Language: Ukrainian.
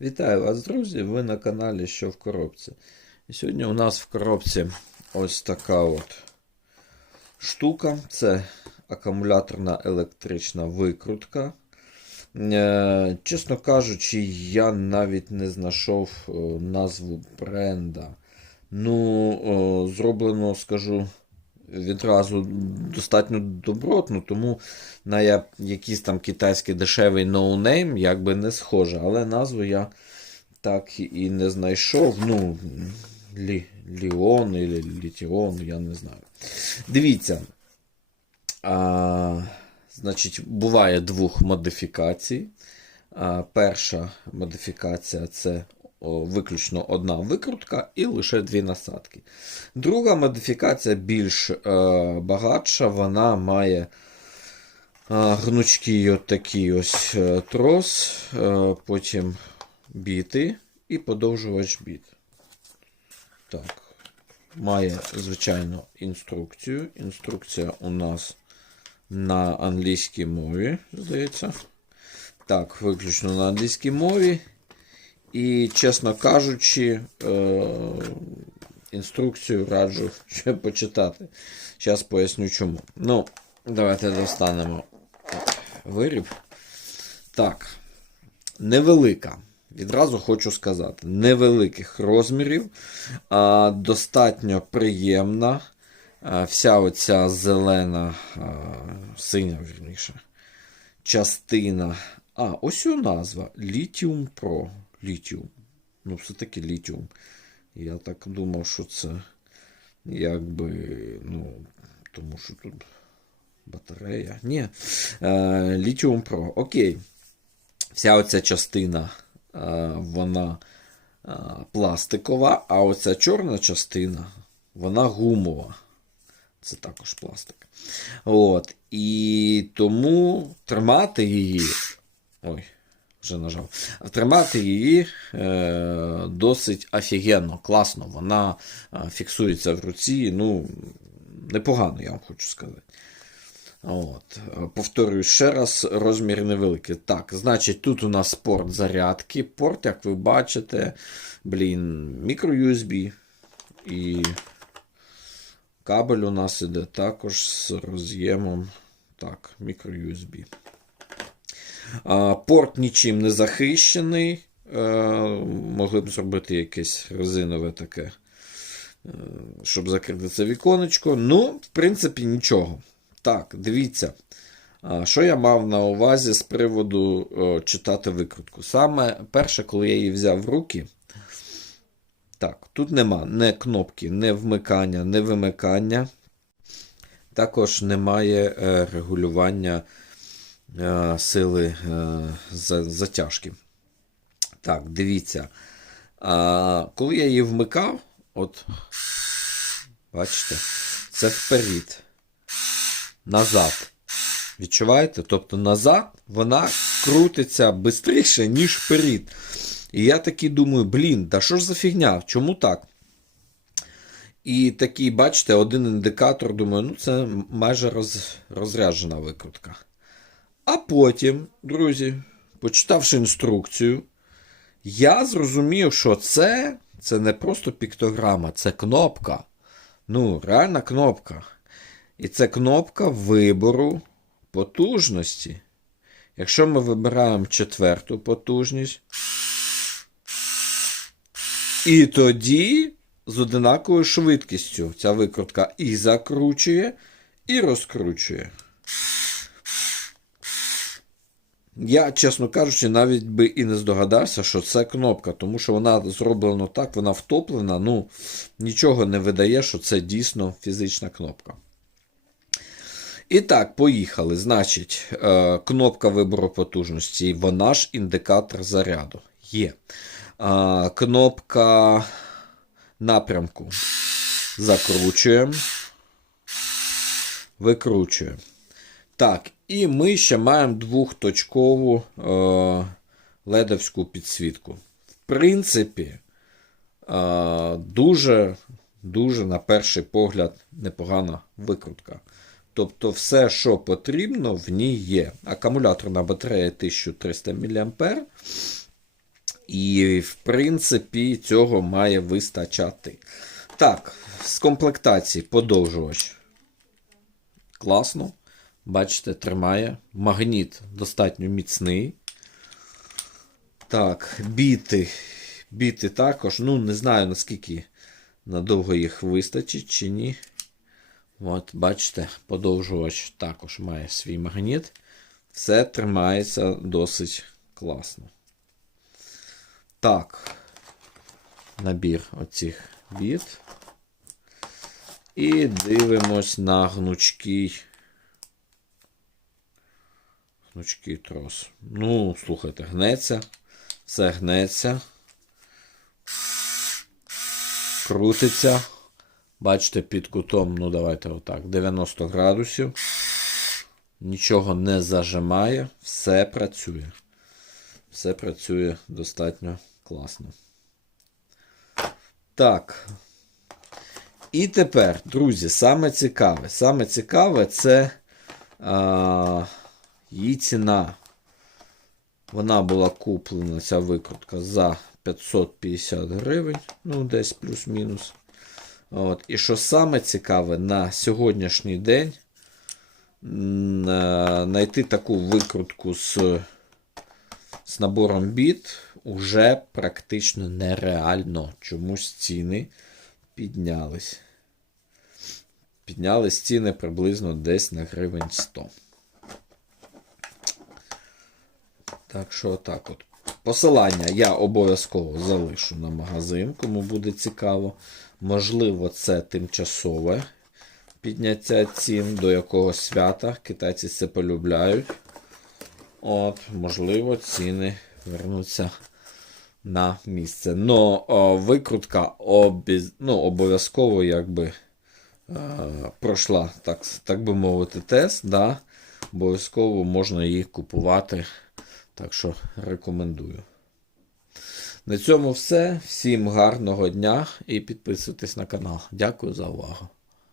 Вітаю вас, друзі! Ви на каналі Що в коробці. І сьогодні у нас в коробці ось така от штука. Це акумуляторна електрична викрутка. Е, Чесно кажучи, я навіть не знайшов е, назву бренда. Ну, зроблено, скажу відразу достатньо добротно, тому на якийсь там китайський дешевий ноунейм якби не схоже. Але назву я так і не знайшов. Ну, Лі, Ліон или Літіон, я не знаю. Дивіться. А, значить, буває двох модифікацій. А, перша модифікація це виключно одна викрутка і лише дві насадки. Друга модифікація більш е, багатша, вона має е, гнучкий от такий ось е, трос, е, потім біти і подовжувач біт. Так. Має, звичайно, інструкцію. Інструкція у нас на англійській мові, здається. Так, виключно на англійській мові. І, чесно кажучи, е, інструкцію раджу ще почитати. Зараз поясню чому. Ну, давайте достанемо виріб. Так, невелика. Відразу хочу сказати, невеликих розмірів, а, достатньо приємна. Вся оця зелена, синя, вірніше, частина. А, ось у назва Lithium Pro. Lithium. Ну, все-таки Lithium. Я так думав, що це якби, ну, тому що тут батарея. Ні. Е, Lithium Pro. Окей. Вся оця частина, е, вона е, пластикова, а оця чорна частина, вона гумова. Це також пластик. От. І тому тримати її. Ой, вже нажав. Тримати її е, досить офігенно, класно. Вона е, фіксується в руці. Ну, непогано, я вам хочу сказати. От. Повторюю ще раз, розмір невеликий. Так, значить, тут у нас порт зарядки. Порт, як ви бачите, блін, мікро-USB. І кабель у нас іде також з роз'ємом. Так, мікро-USB. А, Порт нічим не захищений. Е, Могли б зробити якесь резинове таке, е, щоб закрити це віконечко. Ну, в принципі, нічого. Так, дивіться. Що я мав на увазі з приводу читати викрутку? Саме перше, коли я її взяв в руки. Так, тут нема не кнопки, не вмикання, не вимикання. Також немає е, регулювання е, сили е, затяжки. Так, дивіться. Коли я її вмикав, от, бачите, це вперед назад. Відчуваєте? Тобто назад вона крутиться швидше, ніж вперед. І я такий думаю, блін, да що ж за фігня? Чому так? І такий, бачите, один індикатор, думаю, ну це майже роз, розряджена викрутка. А потім, друзі, почитавши інструкцію, я зрозумів, що це, це не просто піктограма, це кнопка. Ну, реальна кнопка. І це кнопка вибору потужності. Якщо ми вибираємо четверту потужність, і тоді з одинаковою швидкістю ця викрутка і закручує, і розкручує. Я, чесно кажучи, навіть би і не здогадався, що це кнопка, тому що вона зроблена так, вона втоплена, ну, нічого не видає, що це дійсно фізична кнопка. І так, поїхали. Значить, е, кнопка вибору потужності, вона ж індикатор заряду. Є. Е, Кнопка напрямку. Закручуємо. Викручуємо. Так, і ми ще маємо двохточкову е, ледовську підсвітку. В принципі, е, дуже, дуже, на перший погляд, непогана викрутка. Тобто, все, що потрібно, в ній є. Акумуляторна батарея 1300 мА. І, в принципі, цього має вистачати. Так, з комплектації подовжувач. Класно. Бачите, тримає. Магніт достатньо міцний. Так, біти. Біти також. Ну, не знаю, наскільки надовго їх вистачить чи ні. От, бачите, подовжувач також має свій магніт. Все тримається досить класно. Так, набір оцих біт. І дивимось на гнучкий. Гнучкий трос. Ну, слухайте, гнеться. Все гнеться. Крутиться. Бачите, під кутом, ну давайте отак, 90 градусів. Нічого не зажимає, все працює. Все працює достатньо класно. Так. І тепер, друзі, саме цікаве. Саме цікаве це а, її ціна. Вона була куплена, ця викрутка, за 550 гривень, ну, десь плюс-мінус. От. І що саме цікаве, на сьогоднішній день е, знайти таку викрутку з, з набором біт уже практично нереально. Чомусь ціни піднялись. Піднялись ціни приблизно десь на гривень 100. Так що так от. Посилання я обов'язково залишу на магазин, кому буде цікаво. Можливо, це тимчасове підняття цін до якогось свята. Китайці це полюбляють. От, можливо, ціни вернуться на місце. Но о, викрутка обіз... ну, обов'язково якби е, пройшла, так, так би мовити, тест. Да? Обов'язково можна її купувати. Так що рекомендую. На цьому все. Всім гарного дня і підписуйтесь на канал. Дякую за увагу.